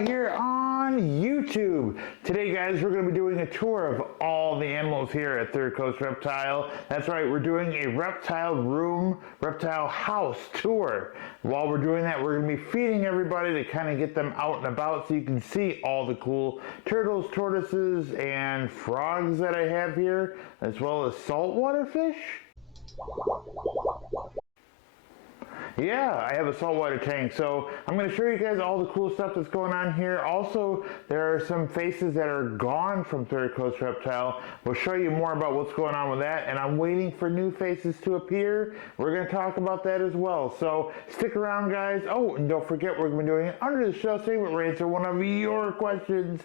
right here on YouTube. Today, guys, we're going to be doing a tour of all the animals here at Third Coast Reptile. That's right, we're doing a reptile house tour. While we're doing that, we're going to be feeding everybody to kind of get them out and about so you can see all the cool turtles, tortoises, and frogs that I have here, as well as saltwater fish. Yeah, I have a saltwater tank, so I'm going to show you guys all the cool stuff that's going on here. Also, there are some faces that are gone from Third Coast Reptile. We'll show you more about what's going on with that, and I'm waiting for new faces to appear. We're going to talk about that as well, so stick around, guys. Oh, and don't forget, we're going to be doing it under the show segment where answer one of your questions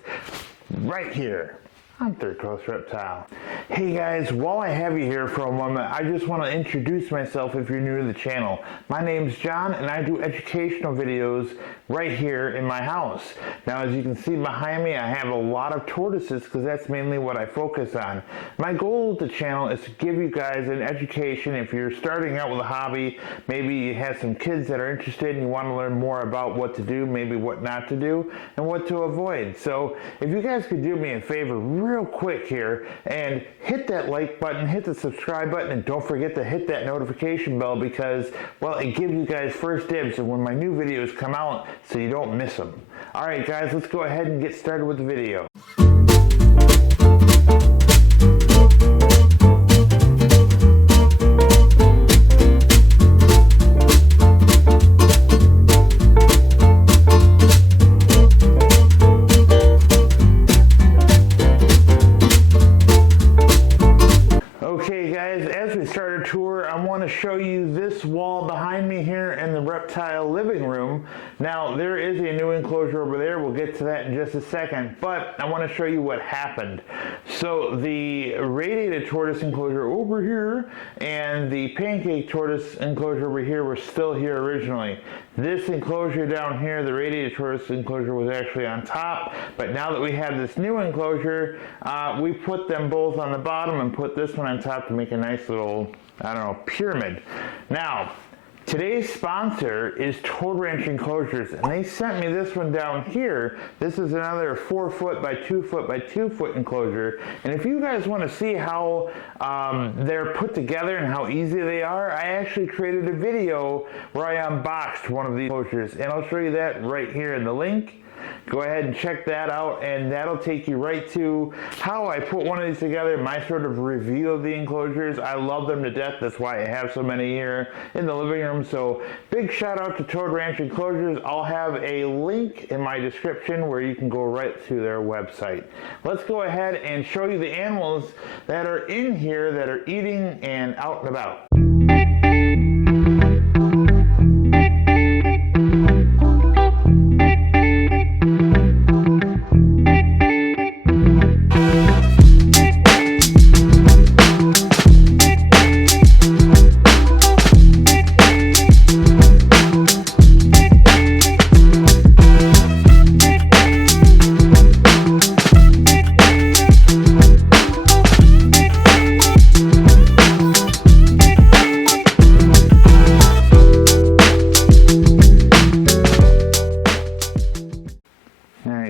right here on Third Coast Reptile. Hey guys, while I have you here for a moment, I just want to introduce myself if you're new to the channel. My name's John and I do educational videos right here in my house. Now, as you can see behind me, I have a lot of tortoises because that's mainly what I focus on. My goal with the channel is to give you guys an education. If you're starting out with a hobby, maybe you have some kids that are interested and you want to learn more about what to do, maybe what not to do, and what to avoid. So if you guys could do me a favor real quick here and hit that like button, hit the subscribe button, and don't forget to hit that notification bell because, well, it gives you guys first dibs when my new videos come out so you don't miss them. Alright guys, let's go ahead and get started with the video. To show you this wall behind me here in the reptile living room. Now, there is a new enclosure over there. We'll get to that in just a second, but I want to show you what happened. So the radiated tortoise enclosure over here and the pancake tortoise enclosure over here were still here originally. This enclosure down here, the radiated tortoise enclosure, was actually on top, but now that we have this new enclosure, we put them both on the bottom and put this one on top to make a nice little, I don't know, pyramid. Now, today's sponsor is Toad Ranch Enclosures, and they sent me this one down here. This is another 4 foot by 2 foot by 2 foot enclosure, and if you guys want to see how they're put together and how easy they are, I actually created a video where I unboxed one of these enclosures, and I'll show you that right here in the link. Go ahead and check that out, and that'll take you right to how I put one of these together, my sort of review of the enclosures. I love them to death. That's why I have so many here in the living room. So big shout out to Toad Ranch Enclosures. I'll have a link in my description where you can go right to their website. Let's go ahead and show you the animals that are in here that are eating and out and about.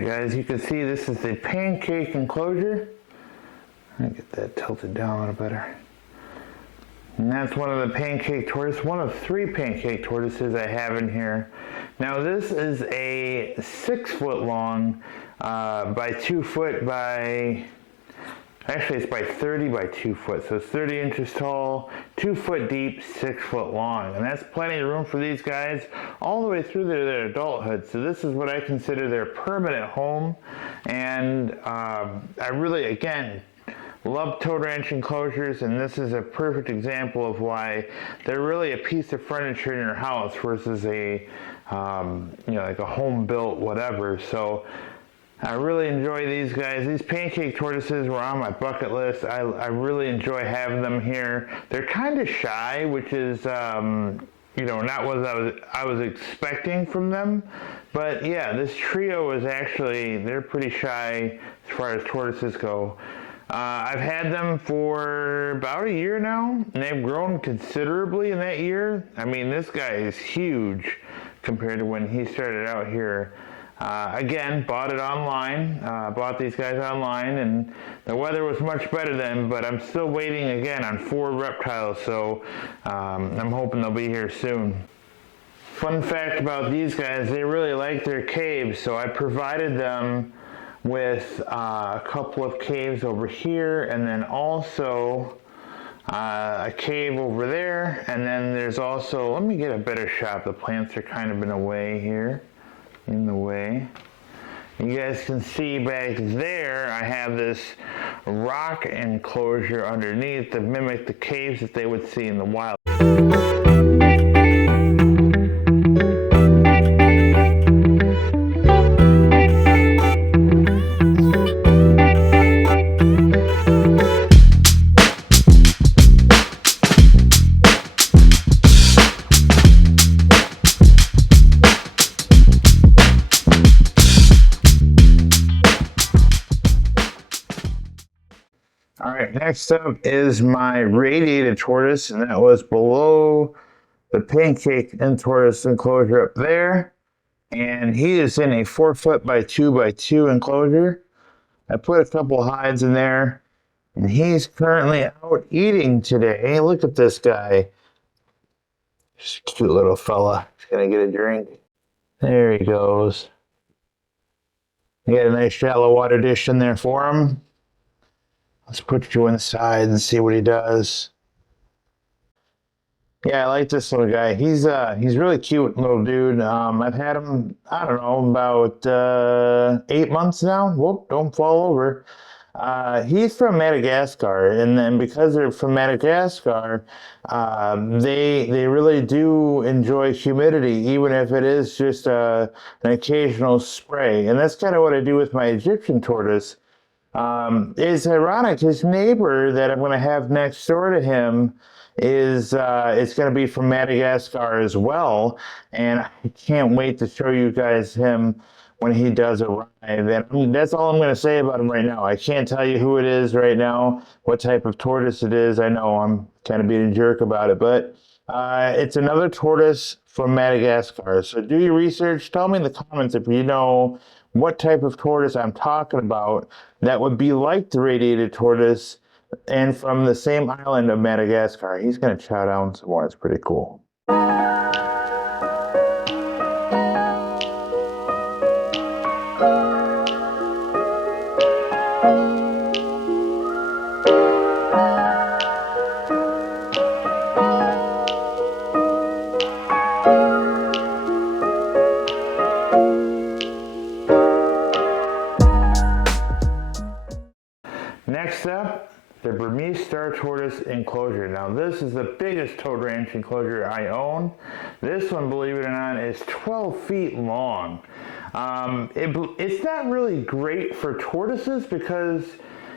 As you can see, this is the pancake enclosure. Let me get that tilted down a little better. And that's one of the pancake tortoises, one of 3 pancake tortoises I have in here. Now this is a 6 foot long by 2 foot by, actually it's by 30 by 2 foot. So it's 30 inches tall, 2 foot deep, 6 foot long. And that's plenty of room for these guys all the way through their adulthood. So this is what I consider their permanent home. And I really, again, love Toad Ranch Enclosures, and this is a perfect example of why they're really a piece of furniture in your house versus a, you know, like a home built whatever. So I really enjoy these guys. These pancake tortoises were on my bucket list. I really enjoy having them here. They're kind of shy, which is, you know, not what I was expecting from them. But yeah, this trio is actually, they're pretty shy as far as tortoises go. I've had them for about a year now, and they've grown considerably in that year. I mean, this guy is huge compared to when he started out here. Again, bought it online, bought these guys online, and the weather was much better then, but I'm still waiting again on 4 reptiles, so I'm hoping they'll be here soon. Fun fact about these guys, they really like their caves, so I provided them with a couple of caves over here, and then also a cave over there, and then there's also, let me get a better shot, the plants are kind of in the way here, in the way. You guys can see back there, I have this rock enclosure underneath to mimic the caves that they would see in the wild. All right, next up is my radiated tortoise, and that was below the Pancake and tortoise enclosure up there. And he is in a 4-foot by 2x2 enclosure. I put a couple hides in there, and he's currently out eating today. Look at this guy. Just a cute little fella. He's gonna get a drink. There he goes. You got a nice shallow water dish in there for him. Let's put you inside and see what he does. Yeah, I like this little guy. He's really cute little dude. I've had him, I don't know, about 8 months now. Whoop, don't fall over. He's from Madagascar, and then because they're from Madagascar, they really do enjoy humidity, even if it is just an occasional spray. And that's kind of what I do with my Egyptian tortoise. It's ironic, his neighbor that I'm going to have next door to him is it's going to be from Madagascar as well, and I can't wait to show you guys him when he does arrive. And that's all I'm going to say about him right now. I can't tell you who it is right now, what type of tortoise it is. I know I'm kind of being a jerk about it, but it's another tortoise from Madagascar. So do your research. Tell me in the comments if you know what type of tortoise I'm talking about that would be like the radiated tortoise and from the same island of Madagascar. He's going to chow down some more. It's pretty cool. Next up, the Burmese star tortoise enclosure. Now this is the biggest toad ranch enclosure I own. This one, believe it or not, is 12 feet long. It's not really great for tortoises because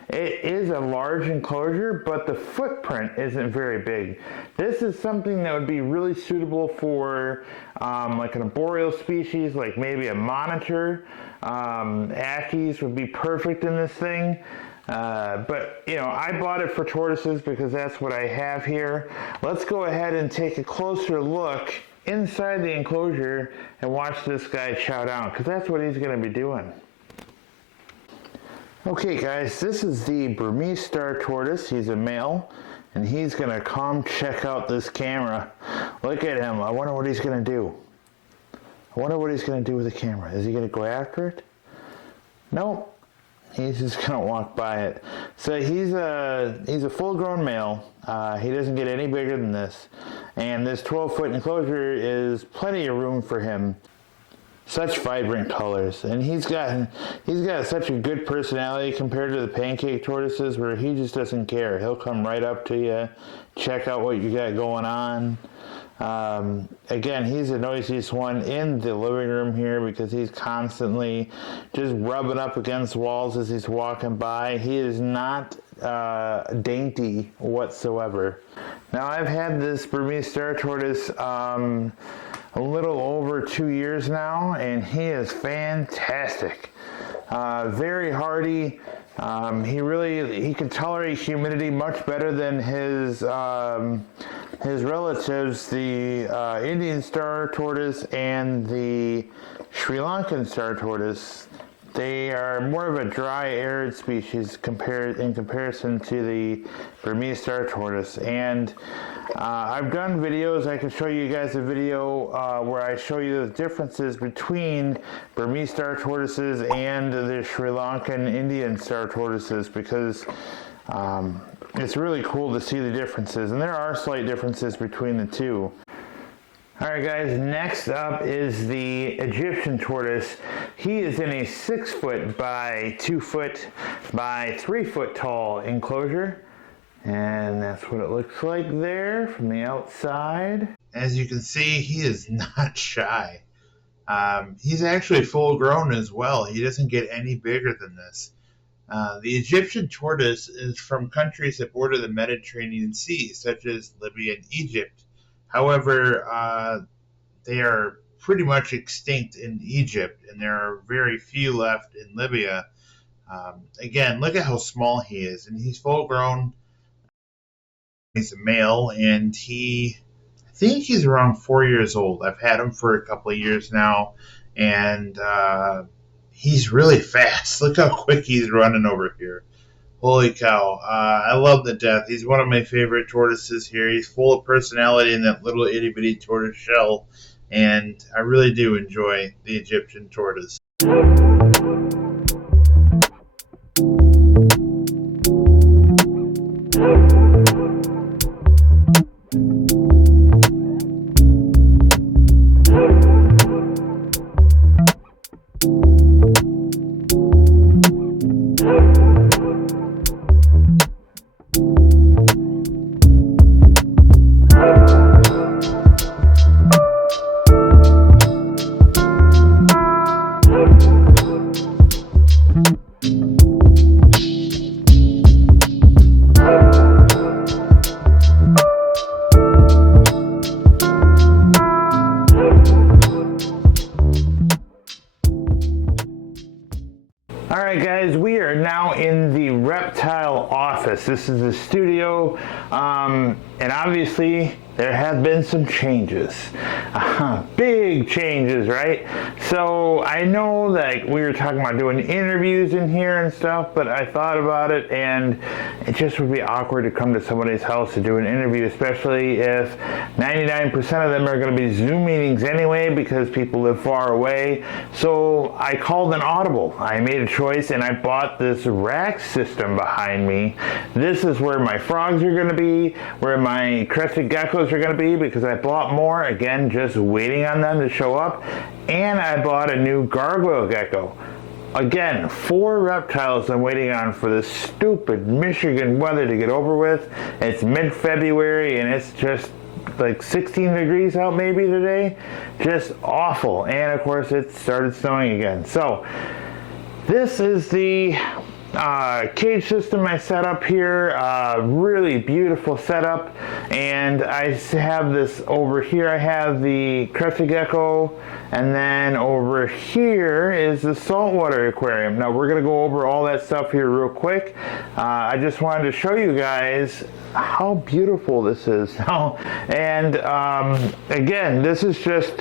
it is a large enclosure, but the footprint isn't very big. This is something that would be really suitable for like an arboreal species, like maybe a monitor. Ackies would be perfect in this thing. But you know, I bought it for tortoises because that's what I have here. Let's go ahead and take a closer look inside the enclosure and watch this guy chow down, because that's what he's going to be doing. Okay guys, this is the Burmese star tortoise. He's a male, and he's going to come check out this camera. Look at him. I wonder what he's going to do. I wonder what he's going to do with the camera. Is he going to go after it? Nope. He's just gonna walk by it. So he's a full-grown male. He doesn't get any bigger than this, and this 12-foot enclosure is plenty of room for him. Such vibrant colors, and he's got such a good personality compared to the Pancake tortoises, where he just doesn't care. He'll come right up to you, check out what you got going on. Again, he's the noisiest one in the living room here because he's constantly just rubbing up against walls as he's walking by. He is not dainty whatsoever. Now, I've had this Burmese star tortoise a little over 2 years now, and he is fantastic. very hardy. He can tolerate humidity much better than his relatives, the Indian star tortoise and the Sri Lankan star tortoise. They are more of a dry, arid species in comparison to the Burmese star tortoise. And I've done videos. I can show you guys a video where I show you the differences between Burmese star tortoises and the Sri Lankan Indian star tortoises, because it's really cool to see the differences, and there are slight differences between the two. Alright guys, next up is the Egyptian tortoise. He is in a 6 foot by 2 foot by 3 foot tall enclosure. And that's what it looks like there from the outside. As you can see, he is not shy. He's actually full grown as well. He doesn't get any bigger than this. The Egyptian tortoise is from countries that border the Mediterranean Sea, such as Libya and Egypt. However, they are pretty much extinct in Egypt, and there are very few left in Libya. Again, look at how small he is, and he's full grown. He's a male, and I think he's around 4 years old. I've had him for a couple of years now, and he's really fast. Look how quick he's running over here. Holy cow. I love the death. He's one of my favorite tortoises here. He's full of personality in that little itty bitty tortoise shell, and I really do enjoy the Egyptian tortoise. Alright guys, we are now in the reptile office. This is the studio, and obviously there have been some changes. Big changes, right? So I know that we were talking about doing interviews in here and stuff, but I thought about it, and it just would be awkward to come to somebody's house to do an interview, especially if 99% of them are going to be Zoom meetings anyway, because people live far away. So I called an audible. I made a choice, and I bought this rack system behind me. This is where my frogs are going to be, where my crested geckos are going to be, because I bought more, again, just waiting on them to show up. And I bought a new gargoyle gecko. Again, 4 reptiles I'm waiting on for this stupid Michigan weather to get over with. It's mid-February, and it's just like 16 degrees out maybe today. Just awful. And of course it started snowing again. So this is the cage system I set up here. Really beautiful setup. And I have this over here. I have the crested gecko, and then over here is the saltwater aquarium. Now we're going to go over all that stuff here real quick. I just wanted to show you guys how beautiful this is now. And again, this is just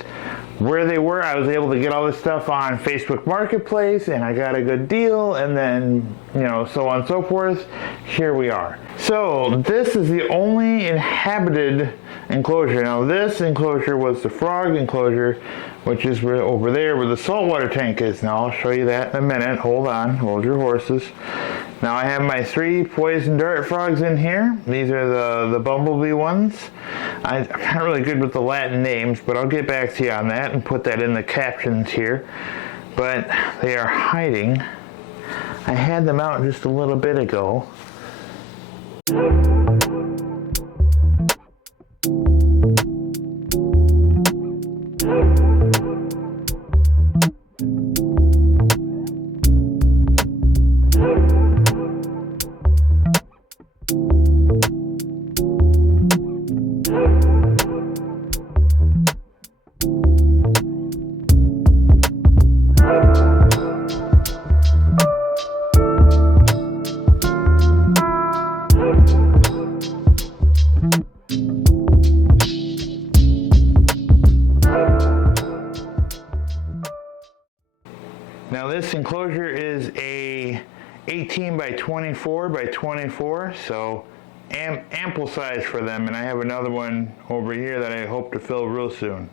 where they were. I was able to get all this stuff on Facebook Marketplace, and I got a good deal, and then, you know, so on and so forth. Here we are. So this is the only inhabited enclosure. Now this enclosure was the frog enclosure, which is over there where the saltwater tank is. Now I'll show you that in a minute. Hold on, hold your horses. Now I have my 3 poison dart frogs in here. These are the bumblebee ones. I'm not really good with the Latin names, but I'll get back to you on that and put that in the captions here. But they are hiding. I had them out just a little bit ago. enclosure is a 18 by 24 by 24, so ample size for them, and I have another one over here that I hope to fill real soon.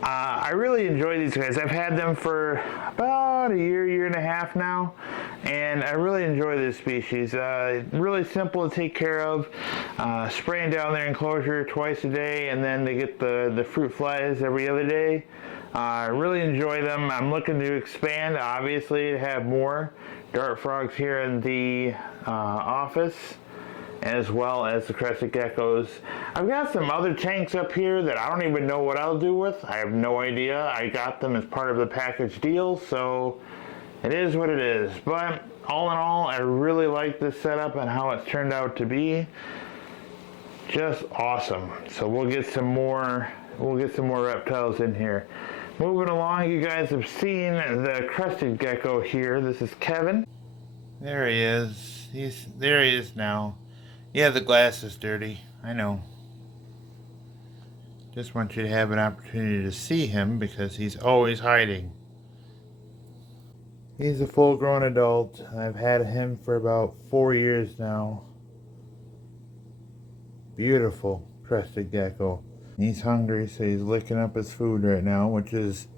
I really enjoy these guys. I've had them for about a year and a half now, and I really enjoy this species. Really simple to take care of. Spraying down their enclosure twice a day, and then they get the fruit flies every other day. I really enjoy them. I'm looking to expand, obviously, to have more dart frogs here in the office, as well as the crested geckos. I've got some other tanks up here that I don't even know what I'll do with. I have no idea. I got them as part of the package deal, so it is what it is. But all in all, I really like this setup and how it's turned out to be. Just awesome. So we'll get some more reptiles in here. Moving along, you guys have seen the crested gecko here. This is Kevin. There he is. There he is now. Yeah, the glass is dirty. I know. Just want you to have an opportunity to see him because he's always hiding. He's a full-grown adult. I've had him for about 4 years now. Beautiful crested gecko. He's hungry, so he's licking up his food right now, which is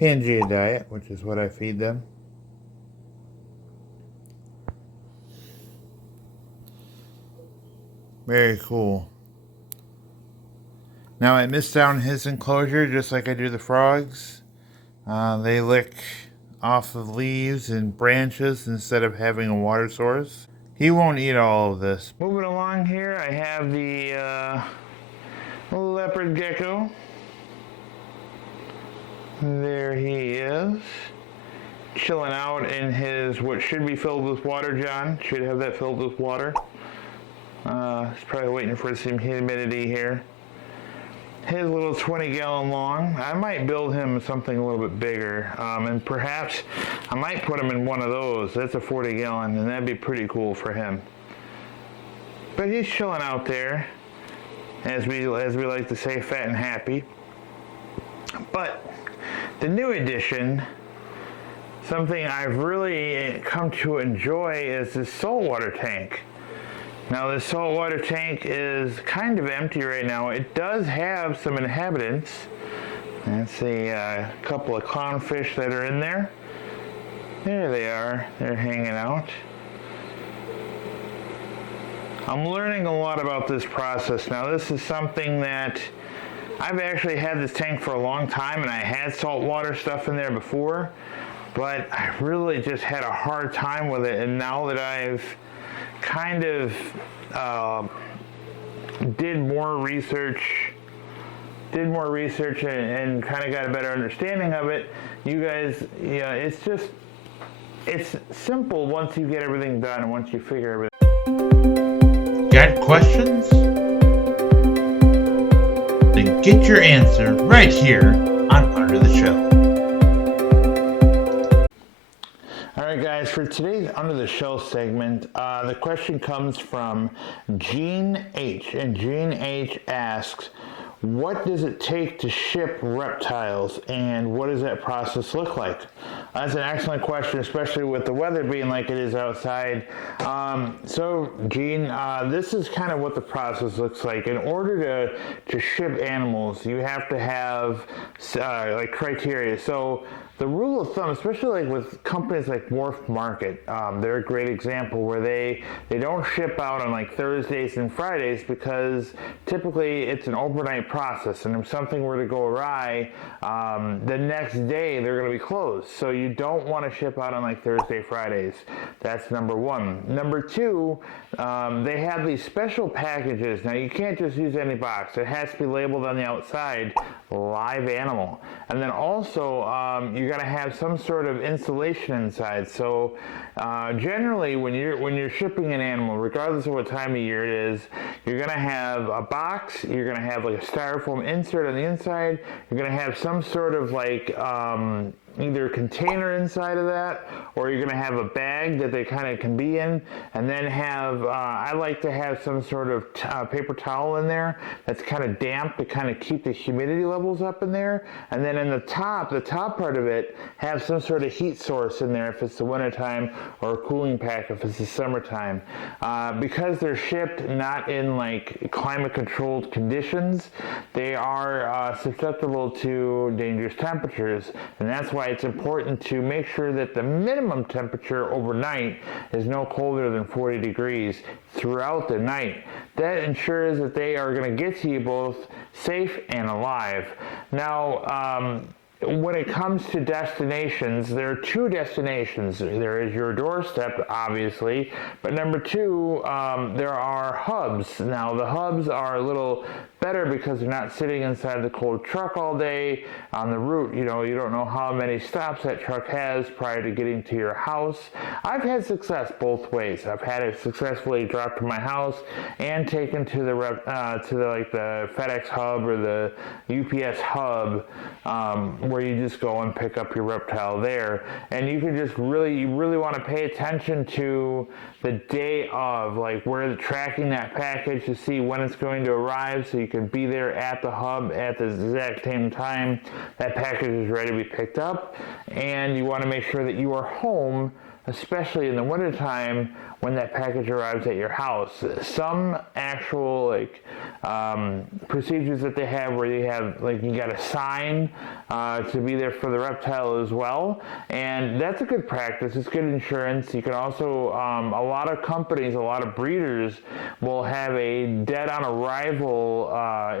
Pangea diet, which is what I feed them. Very cool. Now I mist down his enclosure just like I do the frogs. They lick off of leaves and branches instead of having a water source. He won't eat all of this. Moving along here, I have the leopard gecko. There he is, chilling out in his what should be filled with water. John should have that filled with water. He's probably waiting for some humidity here. His little 20-gallon long. I might build him something a little bit bigger, and perhaps I might put him in one of those. That's a 40-gallon, and that'd be pretty cool for him. But he's chilling out there, as we like to say, fat and happy. But the new addition, something I've really come to enjoy, is this saltwater tank. Now this saltwater tank is kind of empty right now. It does have some inhabitants. That's a couple of clownfish that are in there. There they are. They're hanging out. I'm learning a lot about this process now. This is something that I've actually had this tank for a long time, and I had saltwater stuff in there before, but I really just had a hard time with it. And now that I've kind of did more research and kind of got a better understanding of it, you guys, yeah, it's simple once you get everything done and once you figure everything. Got questions? Then get your answer right here on Under the Shell. Alright guys, for today's Under the Shell segment, the question comes from Gene H. And Gene H asks, what does it take to ship reptiles, and what does that process look like? That's an excellent question, especially with the weather being like it is outside. So Gene, this is kind of what the process looks like. In order to ship animals, you have to have like criteria. So the rule of thumb, especially like with companies like Wharf Market, they're a great example where they don't ship out on like Thursdays and Fridays because typically it's an overnight process, and if something were to go awry, the next day they're going to be closed. So you don't want to ship out on like Thursday, Fridays. That's number one. Number two, they have these special packages. Now you can't just use any box. It has to be labeled on the outside, live animal. And then also, you got to have some sort of insulation inside. So generally when you're shipping an animal, regardless of what time of year it is, you're going to have a box, you're going to have like a styrofoam insert on the inside, you're going to have some sort of like either container inside of that, or you're going to have a bag that they kind of can be in, and then have, I like to have some sort of paper towel in there that's kind of damp to kind of keep the humidity levels up in there, and then in the top part of it, have some sort of heat source in there if it's the wintertime, or a cooling pack if it's the summertime. Because they're shipped not in like climate controlled conditions, they are susceptible to dangerous temperatures, and that's why it's important to make sure that the minimum temperature overnight is no colder than 40 degrees throughout the night. That ensures that they are going to get to you both safe and alive. Now, when it comes to destinations, there are two destinations. There is your doorstep, obviously, but number two, there are hubs. Now, the hubs are a little better because they're not sitting inside the cold truck all day on the route. You know, you don't know how many stops that truck has prior to getting to your house. I've had success both ways. I've had it successfully dropped to my house and taken to the the FedEx hub or the UPS hub, where you just go and pick up your reptile there. And you can just you really want to pay attention to the day of, like where they're tracking that package to see when it's going to arrive, so you can be there at the hub at the exact same time that package is ready to be picked up. And you want to make sure that you are home, especially in the wintertime when that package arrives at your house. Some actual procedures that they have where you have, you got to sign to be there for the reptile as well, and that's a good practice. It's good insurance. You can also, a lot of companies, a lot of breeders will have a dead on arrival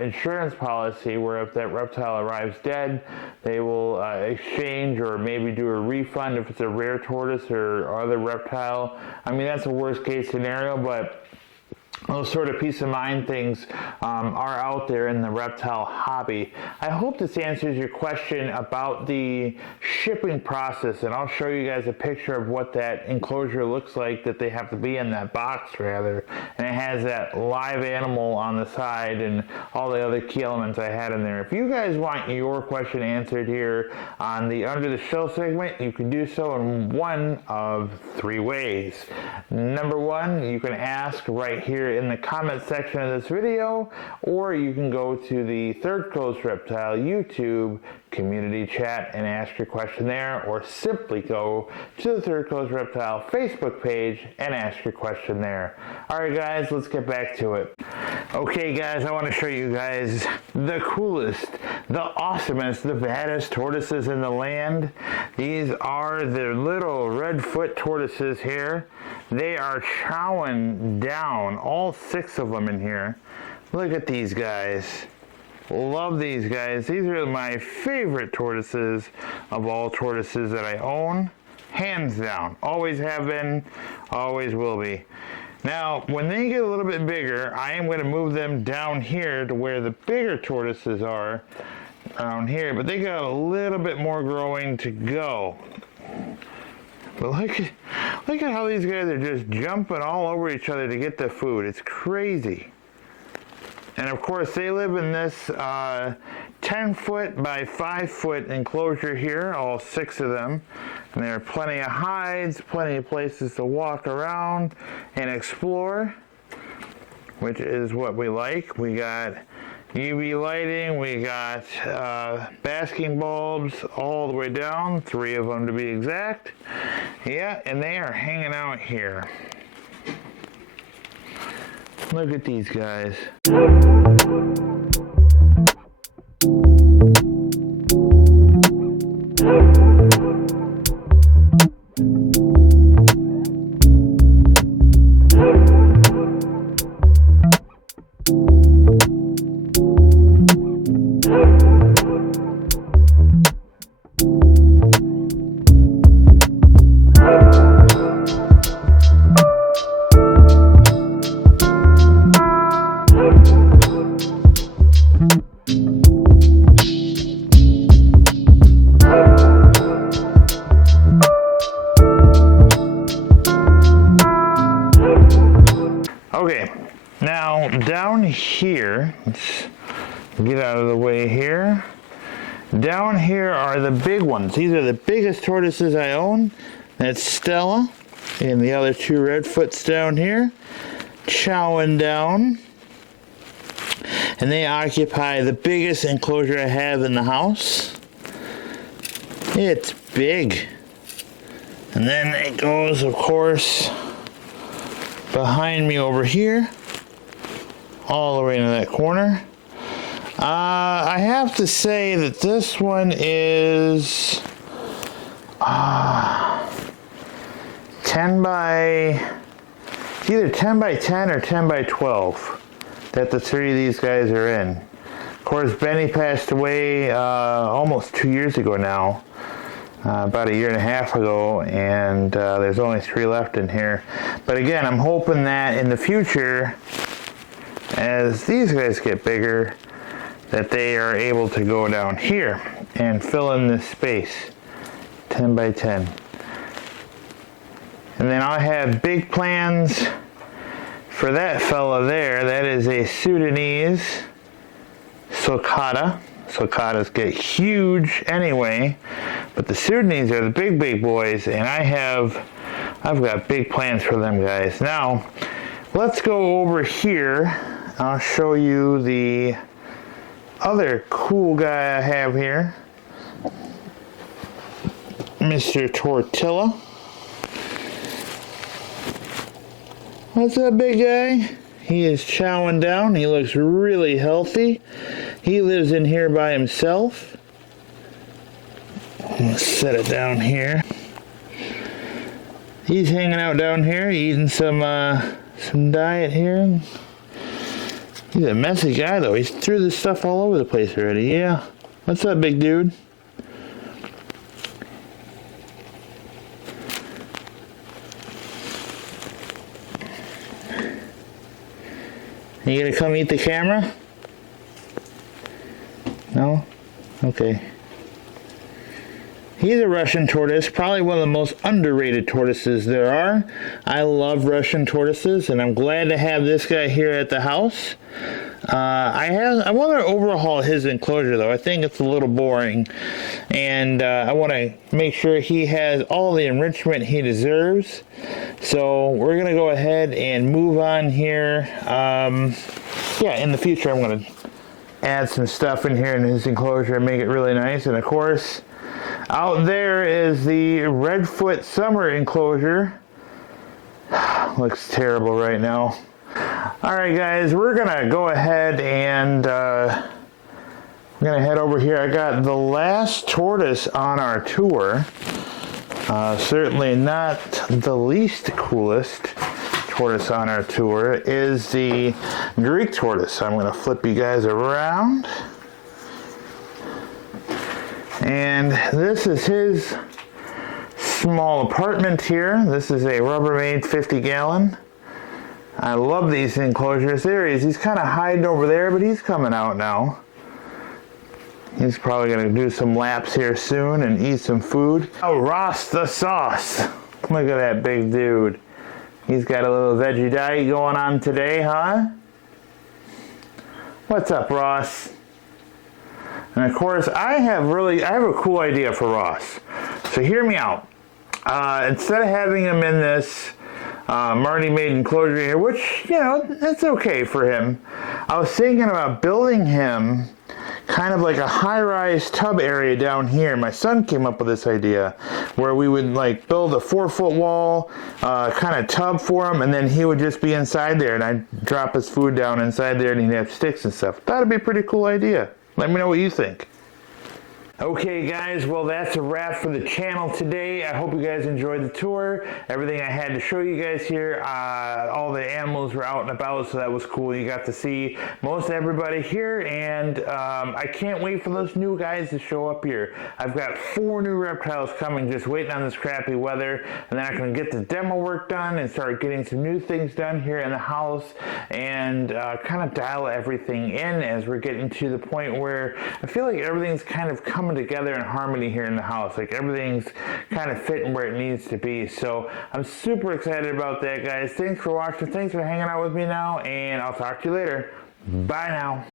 insurance policy where if that reptile arrives dead, they will exchange or maybe do a refund if it's a rare tortoise or other reptile. I mean, that's a worst case scenario, but those sort of peace of mind things are out there in the reptile hobby. I hope this answers your question about the shipping process, and I'll show you guys a picture of what that enclosure looks like that they have to be in, that box rather, and it has that live animal on the side and all the other key elements I had in there. If you guys want your question answered here on the Under the Shell segment, you can do so in one of three ways. Number one, you can ask right here in the comment section of this video, or you can go to the Third Coast Reptile YouTube community chat and ask your question there, or simply go to the Third Coast Reptile Facebook page and ask your question there. Alright guys, let's get back to it. Okay guys, I want to show you guys the coolest, the awesomest, the baddest tortoises in the land. These are the little redfoot tortoises here. They are chowing down, all 6 of them in here. Look at these guys. Love these guys. These are my favorite tortoises of all tortoises that I own. Hands down. Always have been, always will be. Now, when they get a little bit bigger, I am going to move them down here to where the bigger tortoises are, around here, but they got a little bit more growing to go. But look at how these guys are just jumping all over each other to get the food. It's crazy. And of course, they live in this 10-foot by 5-foot enclosure here, all 6 of them. And there are plenty of hides, plenty of places to walk around and explore, which is what we like. We got UV lighting, we got basking bulbs all the way down, 3 of them to be exact. Yeah, and they are hanging out here. Look at these guys. Okay, now down here, let's get out of the way here. Down here are the big ones. These are the biggest tortoises I own. That's Stella and the other two redfoots down here, chowing down. And they occupy the biggest enclosure I have in the house. It's big. And then it goes, of course, behind me over here, all the way into that corner. I have to say that this one is 10 by, it's either 10 by 10 or 10 by 12 that the three of these guys are in. Of course, Benny passed away almost 2 years ago now, about a year and a half ago, and there's only 3 left in here. But again, I'm hoping that in the future, as these guys get bigger, that they are able to go down here and fill in this space, 10 by 10. And then I have big plans for that fella there. That is a Sudanese sulcata. Sulcatas get huge anyway, but the Sudanese are the big boys, and I've got big plans for them guys. Now, let's go over here. I'll show you the other cool guy I have here, Mr. Tortilla. What's up, big guy? He is chowing down. He looks really healthy. He lives in here by himself. Let's set it down here. He's hanging out down here, eating some diet here. He's a messy guy, though. He's threw this stuff all over the place already. Yeah. What's up, big dude? You gonna come eat the camera? No? Okay. He's a Russian tortoise, probably one of the most underrated tortoises there are. I love Russian tortoises, and I'm glad to have this guy here at the house. I want to overhaul his enclosure, though. I think it's a little boring, and I want to make sure he has all the enrichment he deserves. So we're going to go ahead and move on here. Yeah, in the future I'm going to add some stuff in here in his enclosure and make it really nice. And of course, out there is the redfoot summer enclosure. Looks terrible right now. Alright guys, we're gonna go ahead and I'm gonna head over here. I got the last tortoise on our tour. Certainly not the least coolest tortoise on our tour is the Greek tortoise. I'm gonna flip you guys around. And this is his small apartment here. This is a Rubbermaid 50-gallon. I love these enclosures. There he is. He's kind of hiding over there, but he's coming out now. He's probably going to do some laps here soon and eat some food. Oh, Ross the sauce. Look at that big dude. He's got a little veggie diet going on today, huh? What's up, Ross? And of course, I have a cool idea for Ross. So hear me out. Instead of having him in this Marty made enclosure here, which, you know, that's okay for him, I was thinking about building him kind of like a high-rise tub area down here. My son came up with this idea where we would like build a 4-foot wall kind of tub for him, and then he would just be inside there, and I'd drop his food down inside there, and he'd have sticks and stuff. That'd be a pretty cool idea. Let me know what you think. Okay guys, well that's a wrap for the channel today. I hope you guys enjoyed the tour. Everything I had to show you guys here, all the animals were out and about, so that was cool. You got to see most everybody here, and I can't wait for those new guys to show up here. I've got 4 new reptiles coming, just waiting on this crappy weather, and then I can get the demo work done and start getting some new things done here in the house, and kind of dial everything in as we're getting to the point where I feel like everything's kind of coming together in harmony here in the house. Like everything's kind of fitting where it needs to be. So I'm super excited about that, guys. Thanks for watching. Thanks for hanging out with me now, and I'll talk to you later. Bye now.